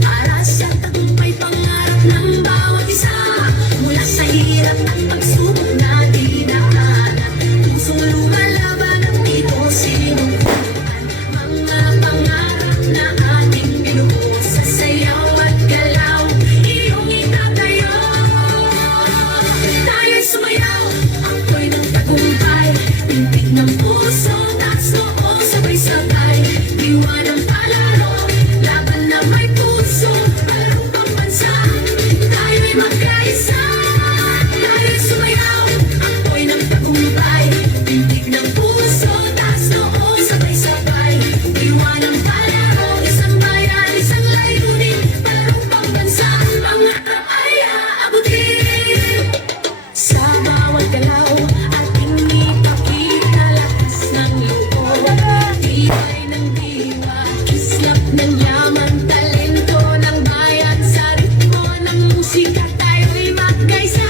Para sa tagumpay pangarap ng bawat isa. Mula sa hirap at pagsubok na dinaanan, pusong lumalaban at dito sinubukan. Mga pangarap na ating binuo sa sayaw at galaw, iyong itatayo. Tayo'y sumayaw, ako'y ng tagumpay, tintig ng puso, taas noo, sabay-sabay, diwa ng palaro, laban na may puso, parang pambansa, tayo'y magkaisa. Tayo'y sumayaw, ako'y ng tagumpay, tindig ng puso, taas noo, sabay-sabay, diwa ng palaro, isang bayan, isang layunin, parang pambansa, pangarap ay aabutin. Sa bawat galaw, ating ipakita lakas ng loob, tibay ng diwa, kislap ng yaman, talento ng bayan, sa ritmo ng musika tayo'y magkaisa.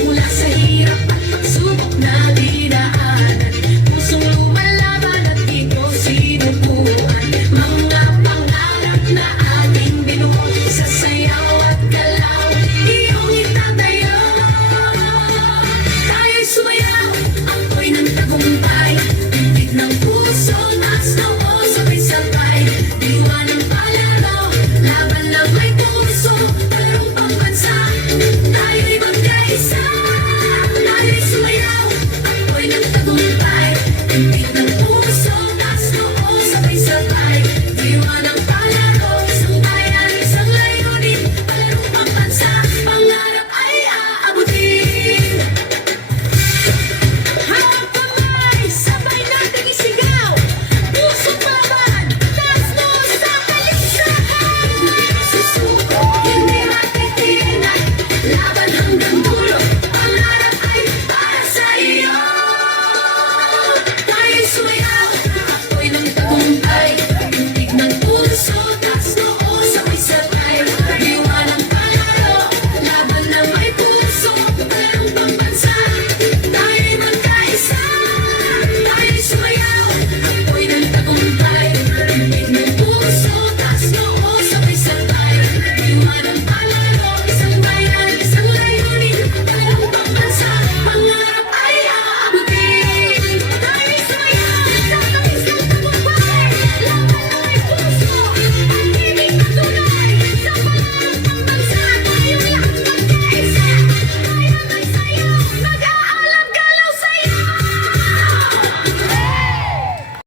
Mula sa hirap at pagsubok na dinaanan, pusong lumalaban at dito sinubukan. Mga pangarap na ating binuo sa sayaw at galaw, iyong itatayo. Tayo'y sumayaw, ako'y ng tagumpay, tindig ng puso, taas ng